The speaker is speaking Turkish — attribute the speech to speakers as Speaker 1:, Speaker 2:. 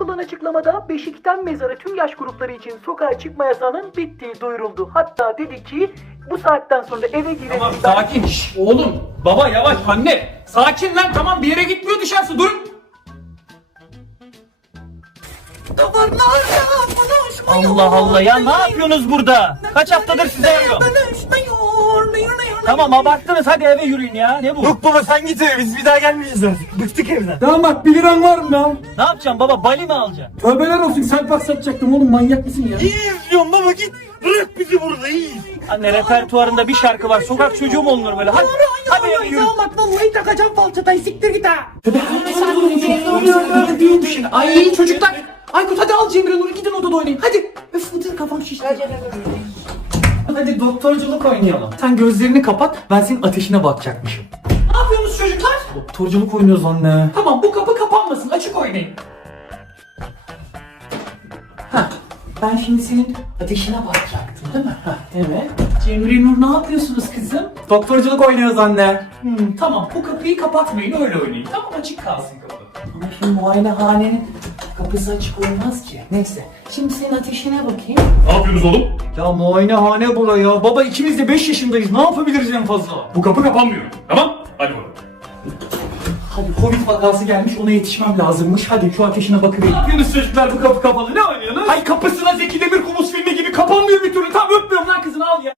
Speaker 1: Yapılan açıklamada Beşik'ten mezara tüm yaş grupları için sokağa çıkma yasağının bittiği duyuruldu. Hatta dedi ki bu saatten sonra eve girelim.
Speaker 2: Tamam sakin. Şş, oğlum. Baba yavaş anne. Sakin lan tamam bir yere gitmiyor dışarısı dur.
Speaker 3: Allah Allah ya ne yapıyorsunuz burada? Kaç haftadır size arıyorum. Tamam abarttınız hadi eve yürüyün ya ne bu?
Speaker 4: Yok baba sen git eve biz bir daha gelmeyeceğiz artık. Bıktık evden.
Speaker 5: Damat 1 liran var mı lan?
Speaker 3: Ne yapacaksın baba bali mi alacaksın?
Speaker 5: Tövbeler olsun sen pak satacaktım oğlum manyak mısın ya?
Speaker 4: İyi izliyorum baba git. Bırak bizi burada iyi.
Speaker 3: Anne repertuarında bir şarkı var sokak çocuğu mu olunur böyle hadi. Hadi eve yürü.
Speaker 5: Vallahi takacağım falçatayı siktir git ha.
Speaker 1: Ay çocuklar. Aykut hadi al Cemre Nur'u gidin odada oynayın. Hadi. Öf mıdır kafam şişti.
Speaker 5: Hadi doktorculuk oynayalım. Sen gözlerini kapat ben senin ateşine bakacakmışım.
Speaker 1: Ne yapıyorsunuz çocuklar?
Speaker 5: Doktorculuk oynuyoruz anne.
Speaker 1: Tamam bu kapı kapanmasın açık oynayın. Hah. Ben şimdi senin ateşine bakacaktım değil mi? Hah, evet. Cemre Nur ne yapıyorsunuz kızım?
Speaker 5: Doktorculuk oynuyoruz anne.
Speaker 1: Tamam bu kapıyı kapatmayın öyle oynayın. Tamam açık kalsın kapı. Ama şimdi muayenehanenin kapısı açık olmaz ki. Neyse şimdi senin ateşine bakayım.
Speaker 2: Ne yapıyorsunuz oğlum?
Speaker 5: Ya muayenehane bura ya. Baba ikimiz de 5 yaşındayız. Ne yapabiliriz en fazla?
Speaker 2: Bu kapı kapanmıyor. Tamam? Hadi bakalım.
Speaker 5: Hadi Covid vakası gelmiş ona yetişmem lazımmış. Hadi şu ateşine bakıvereyim.
Speaker 2: Ne yapıyorsunuz çocuklar bu kapı kapalı ne oynuyorsunuz?
Speaker 5: Ay kapısına Zeki Demirkubuz filmi gibi kapanmıyor bir türlü. Tam öpmüyorum lan kızını al ya.